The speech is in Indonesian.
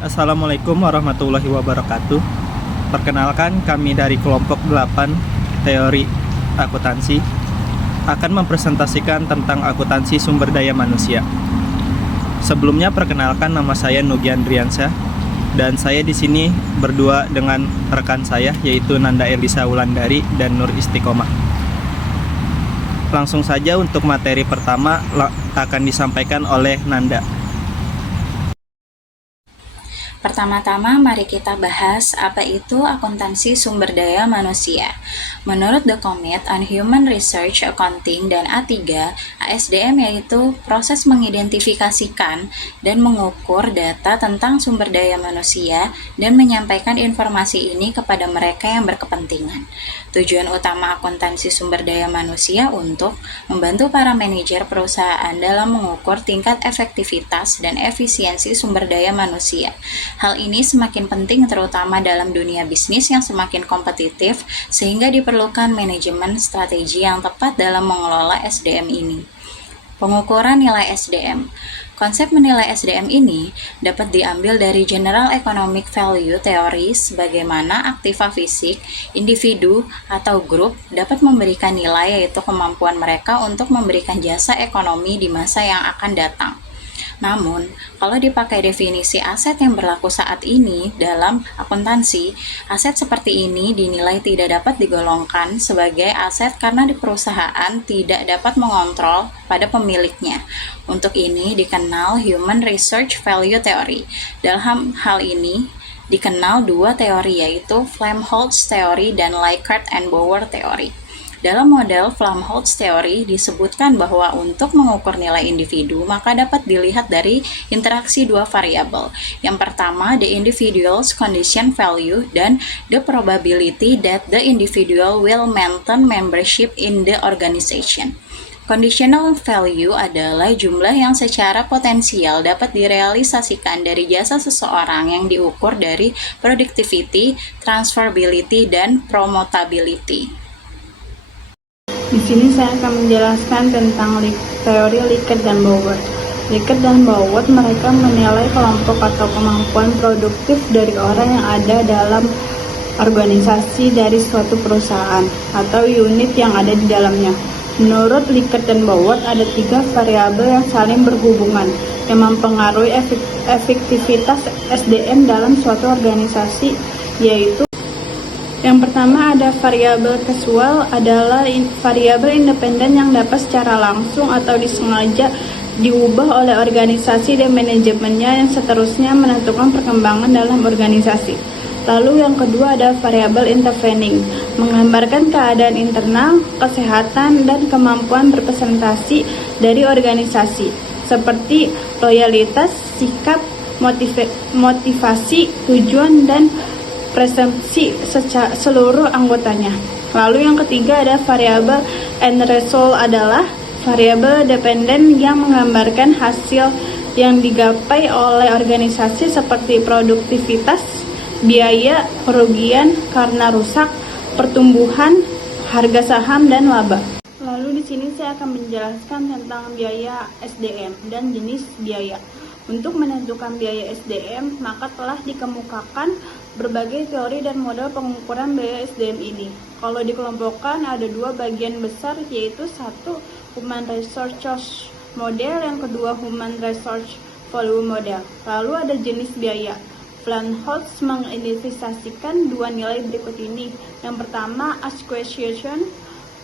Assalamualaikum warahmatullahi wabarakatuh. Perkenalkan, kami dari kelompok 8 teori akuntansi akan mempresentasikan tentang akuntansi sumber daya manusia. Sebelumnya perkenalkan, nama saya Nugi Andriansyah dan saya di sini berdua dengan rekan saya yaitu Nanda Elisa Wulandari dan Nur Istiqomah. Langsung saja untuk materi pertama akan disampaikan oleh Nanda. Pertama-tama, mari kita bahas apa itu akuntansi sumber daya manusia. Menurut The Commit on Human Research Accounting dan A3, ASDM yaitu proses mengidentifikasikan dan mengukur data tentang sumber daya manusia dan menyampaikan informasi ini kepada mereka yang berkepentingan. Tujuan utama akuntansi sumber daya manusia untuk membantu para manajer perusahaan dalam mengukur tingkat efektivitas dan efisiensi sumber daya manusia. Hal ini semakin penting terutama dalam dunia bisnis yang semakin kompetitif sehingga diperlukan manajemen strategi yang tepat dalam mengelola SDM ini. Pengukuran nilai SDM. Konsep menilai SDM ini dapat diambil dari General Economic Value Theory sebagaimana aktiva fisik, individu, atau grup dapat memberikan nilai yaitu kemampuan mereka untuk memberikan jasa ekonomi di masa yang akan datang. Namun, kalau dipakai definisi aset yang berlaku saat ini dalam akuntansi, aset seperti ini dinilai tidak dapat digolongkan sebagai aset karena di perusahaan tidak dapat mengontrol pada pemiliknya. Untuk ini dikenal Human Research Value Theory. Dalam hal ini, dikenal dua teori yaitu Flamholtz Theory dan Likert and Bauer Theory. Dalam model Flamholtz Theory disebutkan bahwa untuk mengukur nilai individu maka dapat dilihat dari interaksi dua variabel. Yang pertama, the individual's condition value dan the probability that the individual will maintain membership in the organization. Conditional value adalah jumlah yang secara potensial dapat direalisasikan dari jasa seseorang yang diukur dari productivity, transferability, dan promotability. Di sini saya akan menjelaskan tentang teori Likert dan Bauer. Likert dan Bauer mereka menilai kelompok atau kemampuan produktif dari orang yang ada dalam organisasi dari suatu perusahaan atau unit yang ada di dalamnya. Menurut Likert dan Bauer ada 3 variabel yang saling berhubungan yang mempengaruhi efektivitas SDM dalam suatu organisasi, yaitu yang pertama ada variabel casual, adalah variabel independen yang dapat secara langsung atau disengaja diubah oleh organisasi dan manajemennya yang seterusnya menentukan perkembangan dalam organisasi. Lalu yang kedua ada variabel intervening, menggambarkan keadaan internal, kesehatan, dan kemampuan berpresentasi dari organisasi, seperti loyalitas, sikap, motivasi, tujuan, dan presentasi seluruh anggotanya. Lalu yang ketiga ada variabel end result, adalah variabel dependen yang menggambarkan hasil yang digapai oleh organisasi seperti produktivitas, biaya, kerugian karena rusak, pertumbuhan, harga saham, dan laba. Lalu di sini saya akan menjelaskan tentang biaya SDM dan jenis biaya. Untuk menentukan biaya SDM, maka telah dikemukakan berbagai teori dan model pengukuran biaya SDM ini. Kalau dikelompokkan ada 2 bagian besar, yaitu 1 Human Resource Model, yang kedua Human Resource Volume Model. Lalu ada jenis biaya. Flamholtz mengidentifikasikan 2 nilai berikut ini. Yang pertama, acquisition